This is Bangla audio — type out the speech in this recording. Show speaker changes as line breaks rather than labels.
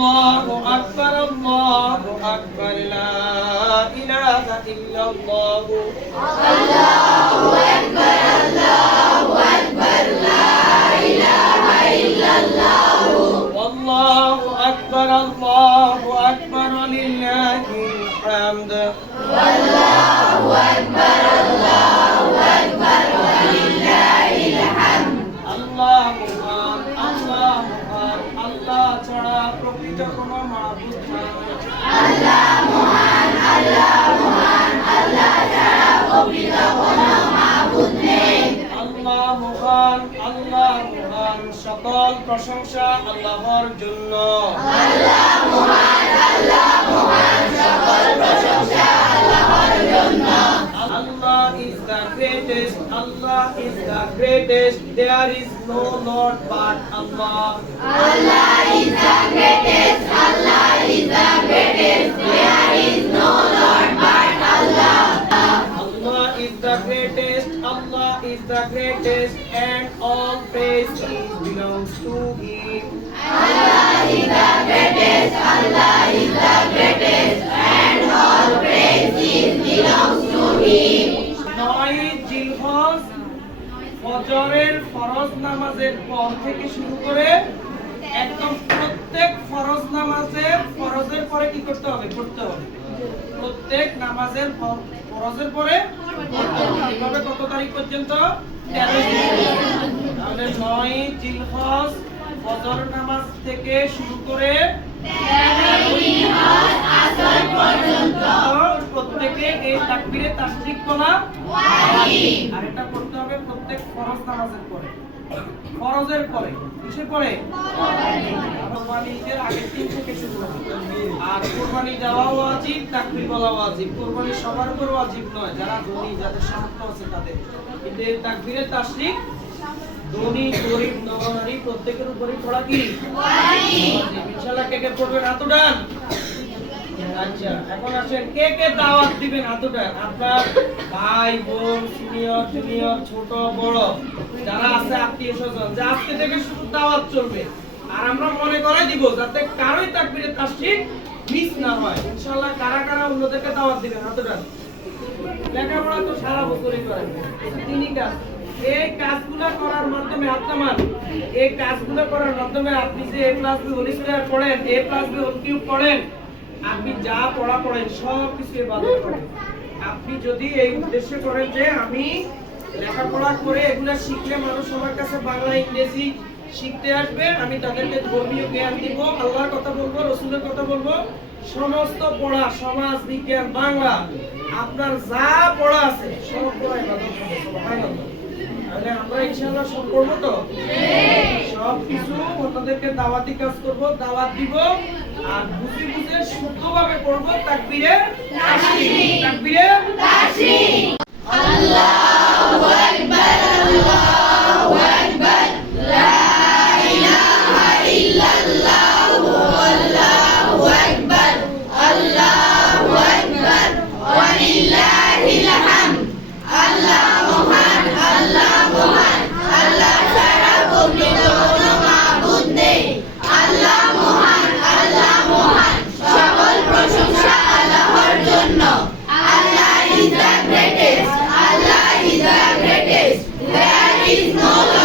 الله أكبر الله أكبر لا إله إلا الله. الله أكبر الله أكبر لا إله إلا الله والله أكبر الله أكبر لله الحمد. والله أكبر মাবুদ নাই আল্লাহ মহান আল্লাহ মহান সকল প্রশংসা আল্লাহর জন্য। Allah the greatest. There is no Lord but Allah. Allah is the greatest. Allah is the greatest. There is no Lord but Allah. Allah is the greatest. Allah is the greatest. And all praise belongs to Him. Allah is the greatest. Allah is the greatest. ফরজ নামাজের পর থেকে শুরু করে একদম প্রত্যেক ফরজ নামাজের, ফরজের পরে কি করতে হবে? করতে হবে। প্রত্যেক নামাজের ফরজের পরে। এভাবে কত তারিখ পর্যন্ত? তাহলে নয় জিলহজ ফজর নামাজ থেকে শুরু করে প্রত্যেকে এই তাকবীরে তাসদিক করা আর এটা করতে হবে প্রত্যেক ফরজ নামাজের পরে। ফরজের পরে। কিসের পরে? কোরবানি ঈদের আগের দিন থেকে শুরু আর কোরবানি দেওয়াও ওয়াজিব তাকবীর বলা ওয়াজিব। কোরবানি সবার উপর ওয়াজিব নয় যারা ধনী যাদের সামর্থ্য আছে তাদের। কিন্তু এই তাকবীরের তাসদিক ধনী গরিব নরনারী প্রত্যেকের উপরই পড়া কি? ইনশাআল্লাহ কে কে পড়বেন হাত উঠান আচ্ছা এখন আসেন, কে কে দাওয়াত দিবেন হাতুটা? আপনার ভাই, বোন সিনিয়র জুনিয়র ছোট, বড়, যারা আছে আত্মীয় স্বজন, যে আজকে থেকে শুধু দাওয়াত চলবে। আর আমরা মনে করে দিব যাতে কারোই তাকবীরের তাসদিক মিস না হয়। ইনশাআল্লাহ কারা কারা অন্যদেরকে দাওয়াত দিবেন হাতুটা? লেখাপড়া তো সারা বছরই করেন। তিনই কাজ। এই কাজগুলো করার মাধ্যমে আপনার এই কাজগুলো করার মাধ্যমে আপনি যে এ প্লাস বি হোল পড়েন a plus b whole cube পড়েন আপনি যা পড়া পড়েন, সব কিছু আপনি যদি এই উদ্দেশ্য করেন যে আমি লেখাপড়া করে এগুলো শিখলে মানুষ আমার কাছে বাংলা, ইংরেজি শিখতে আসবে, আমি তাদেরকে ধর্মীয় জ্ঞান দিব, আল্লাহর কথা বলব, রসুলের কথা বলব, সমস্ত পড়া, সমাজ, বিজ্ঞান, বাংলা, আপনার যা পড়া আছে, সব পড়া আমরা ইনশাআল্লাহ সব করব তো? সব কিছু ওনাদেরকে দাওয়াতি কাজ করব দাওয়াত দিব। আর বুঝে বুঝে শুদ্ধভাবে করব তাকবীরে তাকবীরে
is not